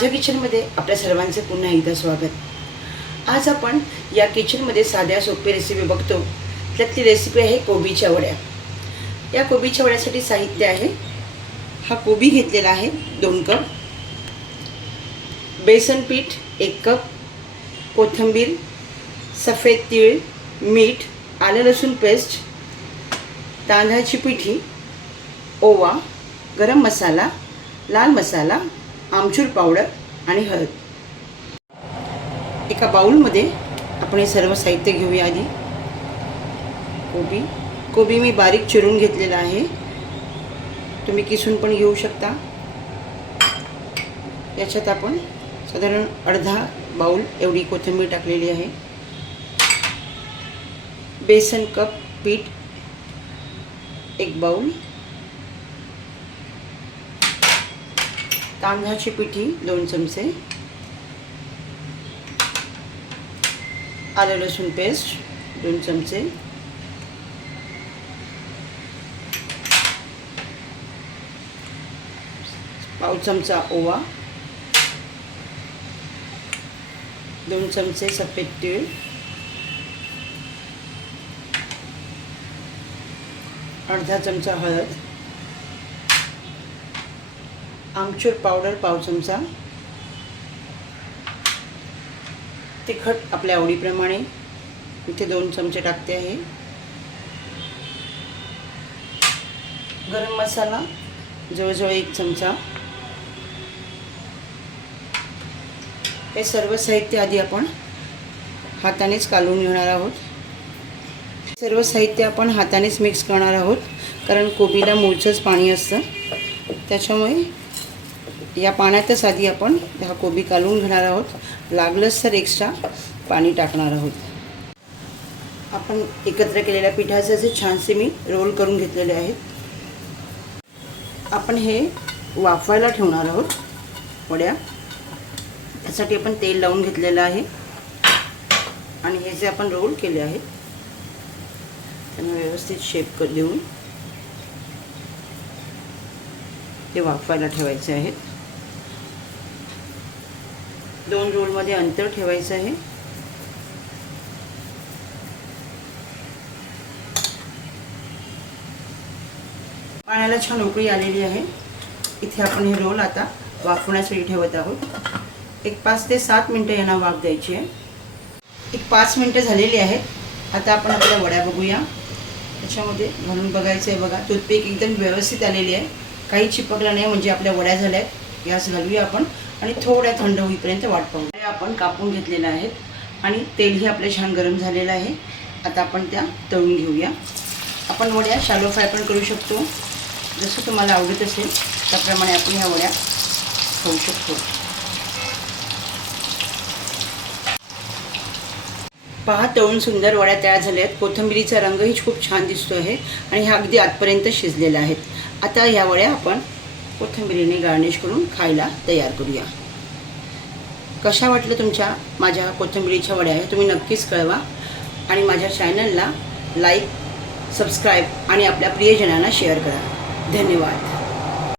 माझ्या किचनमध्ये आपल्या सर्वांचे पुन्हा एकदा स्वागत। आज आपण या किचनमध्ये साध्या सोपी रेसिपी बघतो। त्यातली रेसिपी आहे कोबीच्या वड्या। या कोबीच्या वड्यासाठी साहित्य आहे, हा कोबी घेतलेला आहे 2 कप, बेसन पीठ 1 कप, कोथिंबीर, सफेद तीळ, मीठ, आलं लसूण पेस्ट, तांदळाची पिठी, ओवा, गरम मसाला, लाल मसाला, आमचूर पावडर आणि हळद। एका बाउलमध्ये आपण हे सर्व साहित्य घेऊया। आधी कोबी मी बारीक चिरून घेतलेला आहे, तुम्ही किसून पण घेऊ शकता। याच्यात आपण साधारण अर्धा बाउल एवढी कोथिंबीर टाकलेली आहे, बेसन कप पीठ 1 बाउल, तांदळाची पिठी 2 चमचे, आलं लसूण पेस्ट 2 चमचे, पाव चमचा ओवा, 2 चमचे सफेद तीळ, अर्धा चमचा हळद, आमचूर पावडर पाव चमचा, तिखट आपल्या आवडीप्रमाणे इथे 2 चमचे टाकते आहे, गरम मसाला जवळजवळ 1 चमचा। हे सर्व साहित्य आधी आपण हातानेच कालवून घेणार आहोत। सर्व साहित्य आपण हातानेच मिक्स करणार आहोत, कारण कोबीला मूळचंच पाणी असतं, त्याच्यामुळे या पाण्यातच आधी आपण हा कोबी कालवून घेणार आहोत। लागलंच तर एक्स्ट्रा पाणी टाकणार आहोत। आपण एकत्र केलेल्या पिठाचे असे छानसे मी रोल करून घेतलेले आहेत। आपण हे वाफवायला ठेवणार आहोत वड्या। त्यासाठी आपण तेल लावून घेतलेलं आहे आणि हे जे आपण रोल केले आहेत त्यांना व्यवस्थित शेप देऊन ते वाफवायला ठेवायचे आहेत। 2 रोलमध्ये अंतर ठेवायचं आहे। पाण्याला छान उकळी आलेली आहे। इथे आपण हे रोल आता वाफवण्यासाठी ठेवत आहोत। एक 5 ते 7 मिनिटं यांना वाफ द्यायची आहे। एक 5 मिनिटं झालेली आहेत। आता आपण आपल्या वड्या बघूया। त्याच्यामध्ये घालून बघायचं आहे बघा, टूथपिक एकदम व्यवस्थित आलेली आहे, काही चिपकलं नाही, म्हणजे आपल्या वड्या झाल्या आहेत। गॅस घालूया आपण आणि थोड्या थंड होईपर्यंत वाट पाहू। आपण कापून घेतलेल्या आहेत आणि तेलही आपले छान गरम झालेलं आहे। आता आपण त्या तळून घेऊया। आपण वड्या शॅलो फ्राय पण करू शकतो, जसं तुम्हाला आवडत असेल त्याप्रमाणे आपण ह्या वड्या खाऊ शकतो। पहा, तळून सुंदर वड्या तयार झाल्या आहेत। कोथिंबीरीचा रंगही खूप छान दिसतो आहे आणि ह्या अगदी आतपर्यंत शिजलेल्या आहेत। आता ह्या वड्या आपण कोथिंबीरीने गार्निश करून खायला तयार करूया। कशा वाटलं तुमच्या माझ्या कोथिंबीरीच्या वड्या हे तुम्ही नक्कीच कळवा आणि माझ्या चॅनलला लाईक, सबस्क्राईब आणि आपल्या प्रियजनांना शेअर करा। धन्यवाद।